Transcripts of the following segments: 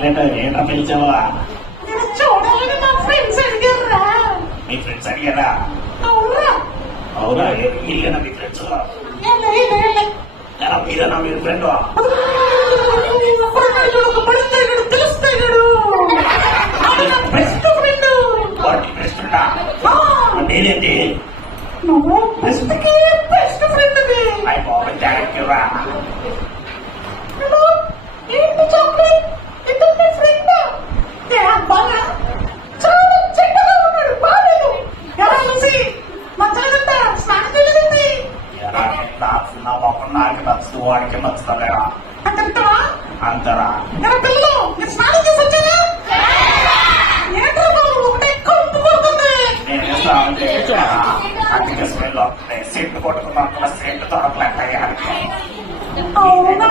Chocolate ఏంటో పిలిచావా? చూడాలని మా ఫ్రెండ్స్ అడిగారా? మీ ఫ్రెండ్స్ అడిగారా? అవునా? అవునా? మీరేనా మీ ఫ్రెండ్స్? ఎలా మీరేనా మీరు ఫ్రెండ్? వాటి ఫ్రెండా? నేనేంటి? నువ్వు బెస్ట్ కి బెస్ట్ ఫ్రెండ్ అయ్యి బాబు థ్యాంక్ యూ రా. ఏంటి చాక్లెట్? ఇతను మీ ఫ్రెండ్? బాగా చాలా చెడ్డగా ఉన్నాడు, బాగాలేదు. ఎలా చూసి మంచిగా స్నానం చేయలేదండి. నా పాపం నాకు నచ్చదు, వాడికి నచ్చుతలేరా? అంటావా? అంతరా? పిల్లలు నేను స్నానం చేసి వచ్చానా? ఏంటో ఒకటే కప్పు కొడుతుంది. నేను స్నానం చేయించా, అందుకే స్మెల్ వస్తుంది. సెంట్ కొట్టుకున్నా సెంట్ దొరకలేక అవునా?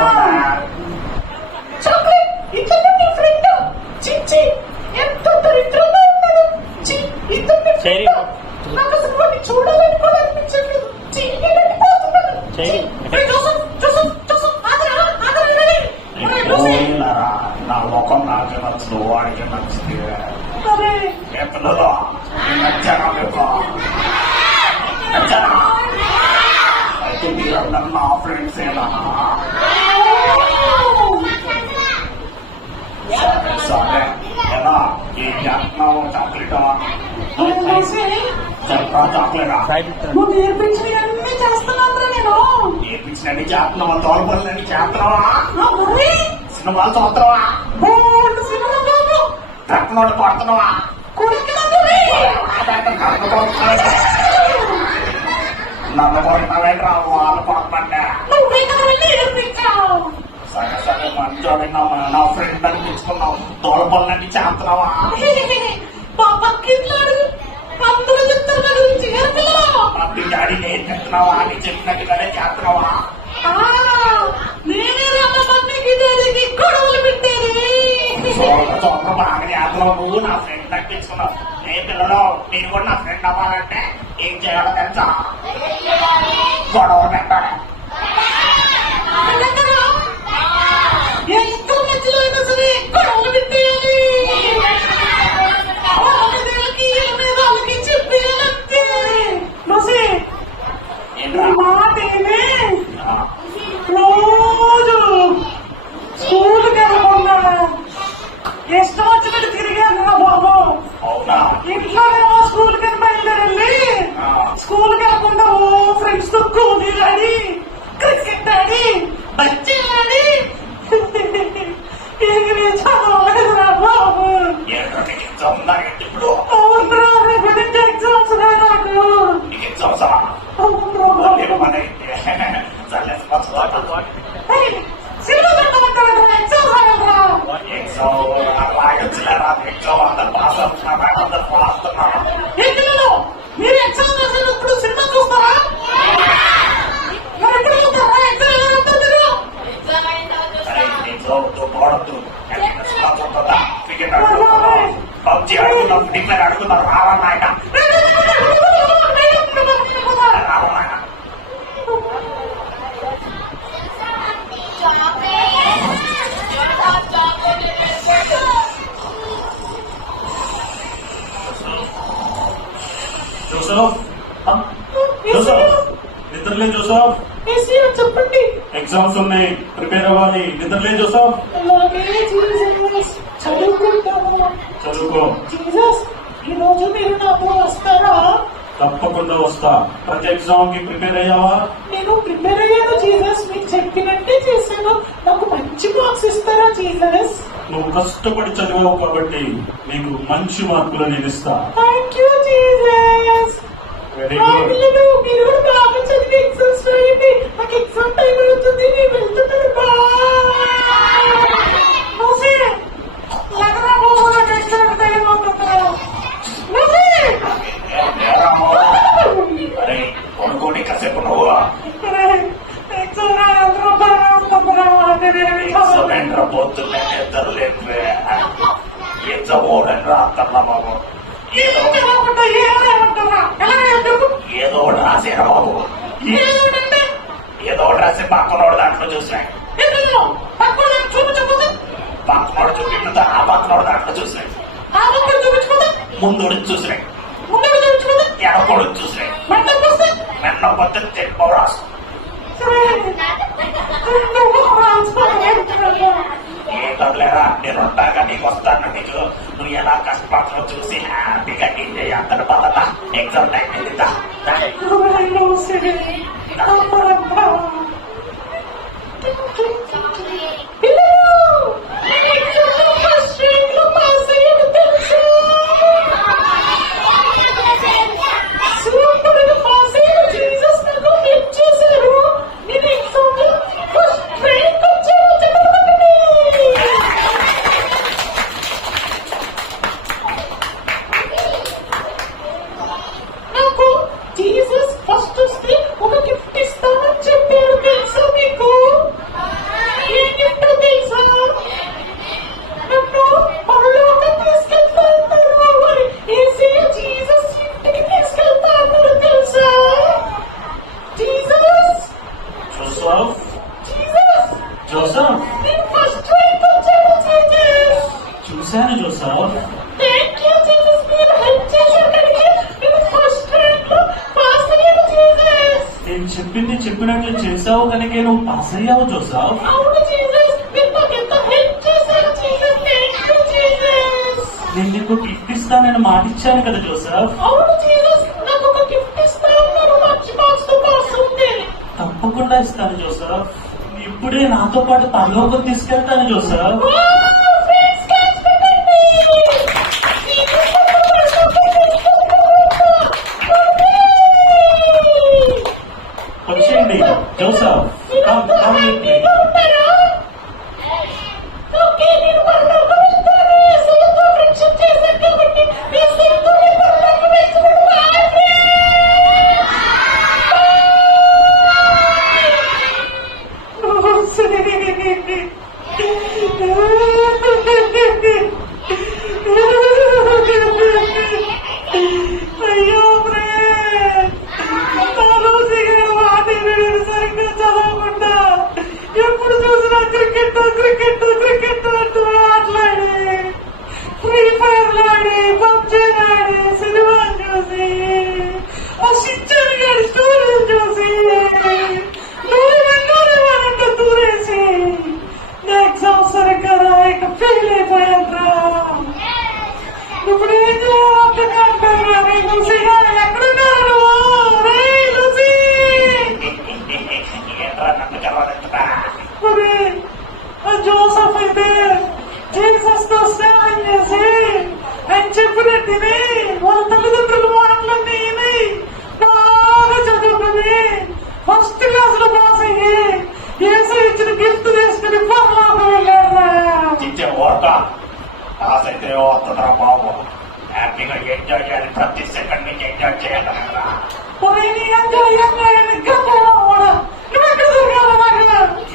చాక్లెట్ ఇతను మీ ఫ్రెండ్? చిచ్చి ఎంత దరిద్రంగా ఉన్నాడు. ఇతను నాకు అసలు వాడిని చూడాలని కూడా అనిపించట్లేదు. నా ముఖం నాకే నచ్చదు, వాడికి నచ్చింది. ఏ పిల్లలు నచ్చానా మీకు? నచ్చానా? అయితే మీరందరూ నా ఫ్రెండ్స్ ఏనా? సరే ఎలా ఏం చేస్తున్నావు? చాక్లెటా? చెప్పరా చాక్లెటా? నువ్వు నేర్పించినవన్నీ చేస్తున్నాను నేను. నేర్పించినవి చేస్తున్నావా? తోలపల్లని చేస్తున్నావా? మరి సినిమాలు చూస్తున్నావా? బోల్డ్ సినిమా బాబు ట్రక్ నోటి కొడుతున్నావా? నన్ను కొడుతున్నావేంట్రా? వాళ్ళు కొడతాంటే నువ్వే కదా వెళ్ళి నేర్పించావు. సరే సరే మంచోడి నా ఫ్రెండ్ అనిపించుకున్నావు. తోలపల్లని చేస్తున్నావా? పక్కింట్లాడు అందరూ చెప్తారు నా గురించి. పత్తి డాడీ నేర్పిస్తున్నావా అని చెప్పినట్టుగానే చేస్తున్నావా? నేనే రామమ్మకి డాడీకి గొడవలు పెట్టేది. చోట్ల బాగా చేస్తున్నావు. నువ్వు నా ఫ్రెండ్ అనిపించుకున్నావు. ఏ పిల్లలు నేను కూడా నా ఫ్రెండ్ అవ్వాలంటే ఏం చేయాలో తెలుసా? గొడవ పెట్టాలి. ఏ ఇద్దరు మధ్యలో అయినా సరే గొడవలు పెట్టేయాలి. వాళ్ళకి చెప్పేయాలంతే. మాటేనే రోజు స్కూల్కి వెళ్ళకుండా ఇష్టం వచ్చినట్టు తిరిగాను రా బాబు. ఇంట్లోనేమో స్కూల్కి అని బయలుదేరి స్కూల్కి వెళ్ళకుండా ఓ ఫ్రెండ్స్ తో గోళీలు ఆడి క్రికెట్ ఆడి బజ్జీలు ఆడి చదవలేదు రా బాబు. అవునరా రేపు నుంచి ఎగ్జామ్స్ రా నాకు. సినిమా పెట్టమంటారా? ఎగ్జామ్స్ రాయాలరా? మీరు ఎగ్జామ్ రాసేటప్పుడు సినిమా చూస్తారా? మరి ఎక్కడ చూస్తారా? ఎగ్జామ్ ఎలా రాస్తారు మీరు? పబ్జీ అడుగుతున్నాం, డిక్లేర్ అడుగుతున్నాం. రావా నాయన, రావా నాయన. నిద్రలే జోసఫ్, చెప్పండి. ఎగ్జామ్స్ ఉన్నాయి, ప్రిపేర్ అవ్వాలి. నిద్రలే జోసఫ్. చదువుకో. ఈ రోజు మీరు నాకు వస్తారా? తప్పకుండా వస్తా. ప్రతి ఎగ్జామ్ కి ప్రిపేర్ అయ్యావా? నేను ప్రిపేర్ అయ్యాను జీసస్. మీకు చెప్పినట్టే చేశాను. నాకు మంచి మార్క్స్ ఇస్తారా జీసస్? నువ్వు కష్టపడి చదివావు కాబట్టి నీకు మంచి మార్కులు నేను ఇస్తా. Thank you Jesus. Very good. మీరు కూడా బాగా చదివి ఎగ్జామ్స్ రాయండి. నాకు ఎగ్జామ్ టైం అవుతుంది, నేను వెళ్తున్నాను. కొనుక్కోండి కాసేపు. నువ్వు పొద్దున్నే నిద్ర లేదు. ఎగ్జామ్ ఓడండి రాస్తున్నా బాబు. ఏదో ఒకటి రాసేరా బాబు. ఏదో ఒకటి రాసి పక్కనోడు దాంట్లో చూసా. పక్కనోడు పిల్లతో ఆ పక్కన దాంట్లో చూసినాయి, ఆ పక్కన చూపించుకోదా, ముందు చూసినాయి, ముందు చూపించుకోదా, ఎడపడు చూసినాయి, మంటకు వస్తే మెన్న పొద్దు చెప్పు రాసు. సరే నువ్వు రాసుకోవాలి. ఏ కదలేరా, నేను ఉంటాగా నీకు వస్తాను. నీకు నువ్వు ఎలా కష్టపడుతున్నావు చూసి హ్యాపీగా ఎంజాయ్ అందరు పదలా. ఎగ్జామ్ టైం వెళ్ళిందా? జీసస్ ఫస్ట్ వస్తే ఒక గిఫ్ట్ ఇస్తామని చెప్పారు తెలుసా మీకు? ఏ గిఫ్ట్ తెలుసా? నన్ను పరలోకం తీసుకెళ్తా అన్నారు. మరి యేసయ్య జీసస్ ఇంటికి తీసుకెళ్తా అన్నారు తెలుసా? జీసస్ జోసెఫ్, జీసస్ జోసెఫ్ నేను ఫస్ట్ ర్యాంక్ వచ్చాను జీసస్. చూశాను జోసెఫ్. థ్యాంక్ యూ జీసస్, మీరు హెల్ప్ చేశారు కనుక నేను ఫస్ట్ ర్యాంక్ లో పాస్ అయ్యాను జీసస్. నేను చెప్పింది చెప్పినట్లు చేసావు కనుక నువ్వు పాస్ అయ్యావు జోసెఫ్. అవును జీసస్, మీరు నాకు ఎంత హెల్ప్ చేశారు జీసస్. Thank you Jesus. నేను నీకు గిఫ్ట్ ఇస్తానని మాట ఇచ్చాను కదా జోసెఫ్. అవును జీసస్, నాకు ఒక గిఫ్ట్ ఇస్తాను. మంచి మార్క్స్ తో పాస్ అవుతే. తప్పకుండా ఇస్తాను జోసెఫ్. ఇప్పుడే నాతో పాటు పరలోకం తీసుకెళ్తాను జోసెఫ్. ఫ్రెండ్స్ క్యాచ్ పెట్టండి. వచ్చేయండి Joseph. Come come with me. Okay, నేను పరలోకం వెళ్తాను. యేసయ్యతో ఫ్రెండ్షిప్ చేశాను కాబట్టి యేసయ్యతో నేను పరలోకం వెళ్తున్నాను. బాయ్ అయ్యో ఫ్రెండ్, సరిగ్గా చదవకుండా ఎప్పుడు చూసినా క్రికెట్ క్రికెట్ క్రికెట్ అంటూ మాట్లాడి, ఫ్రీ ఫైర్ ఆడి, పబ్జీ ఆడి, సినిమా చూసి, ఆ శిక్షణ గారి స్టోరీ చూసి దూరేసి నా ఎగ్జామ్ సరిగ్గా రాయక ఫెయిల్ అయిపోయారా. ఇప్పుడు ఏం చేయాలంటే ఎక్కడున్నారు? ఏంట్రా నన్ను కలవదంటరా? జోసఫ్ అయితే జీసస్ తో స్నేహం చేసి ఆయన చెప్పినట్టు వాళ్ళ తల్లిదండ్రులు మాటలన్నీ విని బాగా చదువుకుని ఫస్ట్ క్లాస్ లో పాస్ అయ్యి యేసయ్య ఇచ్చిన గిఫ్ట్ తీసుకుని పరలోకం వెళ్ళారా. ఇచ్చే ఓట పాస్ అయితే వస్తుందిరా బాబు. హ్యాపీగా ఎంజాయ్ చేయాలి. ప్రతి సెకండ్ నీకు ఎంజాయ్ చేయగలరా?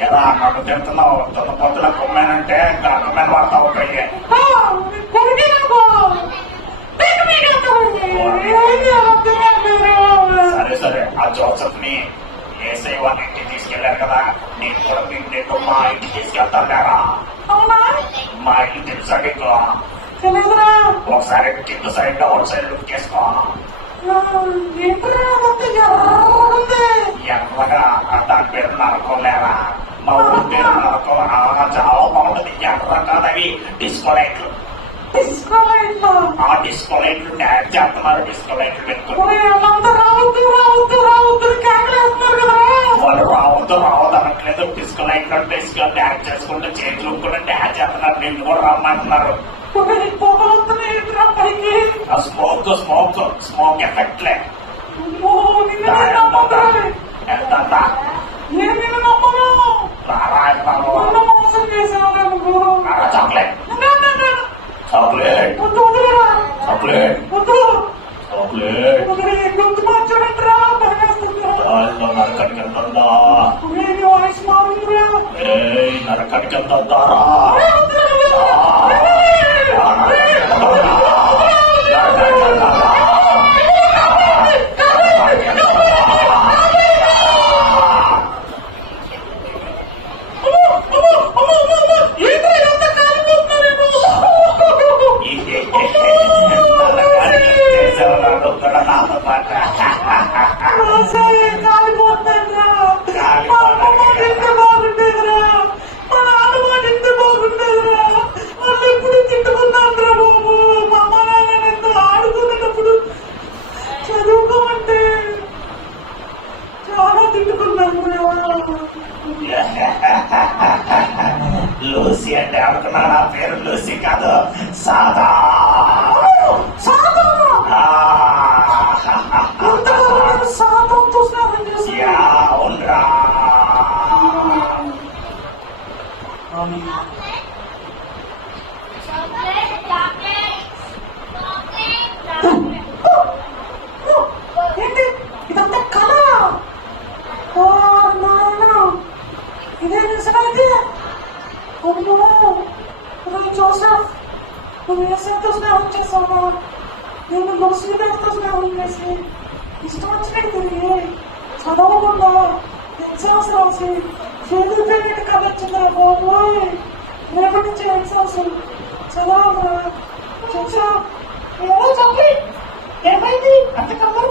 ఎలా నన్ను తిడుతున్నావు? తొమ్మిది పొద్దుల కొమ్మానంటే ఇంకా అన్నమైన వాడతావు. పోయే సరే సరే, ఆ జోసెఫ్ ని ఏసై వాళ్ళ ఇంటికి తీసుకెళ్లారు కదా, నేను కూడా నేను మా ఇంటికి తీసుకెళ్తాను లేరా? మా ఇల్లు తెలుసా నీకు? ఒకసారి కింద సైడ్ అవుట్ సైడ్ లుక్ చేసుకో. ఎర్రగా దాని పేరు నరకం లేరా? మా ఊరి పేరు నరకం. చాలా బాగుంటుంది. ఎర్ర కాదవి డిస్కో లైట్లు. ఆ డిస్కో లైట్లు డ్యాన్స్ చేస్తున్నారు. డిస్కో లైట్లు పెట్టుకుని వాళ్ళు రావద్దు రావద్దు అనట్లేదు. డిస్కో లైట్లు డిస్కో డ్యాన్స్ చేసుకుంటూ చేతులు కూడా డ్యాన్స్ చేస్తున్నారు. నిన్ను కూడా రమ్మంటున్నారు. స్మోక్ స్మోక్ స్మోక్ ఎఫెక్ట్ లే. ఎంత చాక్లెట్ చాక్లెట్ చాక్లెట్ చాక్లెట్ నరకడికి వెళ్తుందా? నరకడికి వెళ్తుందారా? కూడా నాతో పాటు కాలిపోతుందిరా. మా అమ్మ మాట ఇంత బాగుండేదిరా, మా నాన్న మాట ఇంత బాగుండేదిరా. వాళ్ళు ఎప్పుడు తిట్టుకున్నాంరా బాబు. మా అమ్మ నాన్న ఎంతో ఆడుకునేటప్పుడు చదువుకోమంటే చాలా తిట్టుకున్నాంరా. లూసీ అంటే అనుకున్నా, నా పేరు లూసీ కాదు, సాదా. సాధన ఆ, ఎంతగా నేను సాధనతో స్నేహం చేశాను. యా, అవునురా. ఏంటి ఇదంతా కళ? ఓ నాన్న, ఇదే నిజమైతే అమ్మో. జోసెఫ్, నువ్వు ఏసైతో స్నేహం చేసావా? నేను లూసిఫర్తో స్నేహం చేసి ఇష్టం వచ్చినట్టు తిరిగి చదవకుండా ఎగ్జామ్స్ రాసి ఫెయిల్ అయిపోయినట్టు కథ వచ్చిందా బాబోయ్. రేపటి నుంచి ఎగ్జామ్స్ చదవరా. చూసా ఏమో చెప్పి ఏమైంది అంత కమ్మ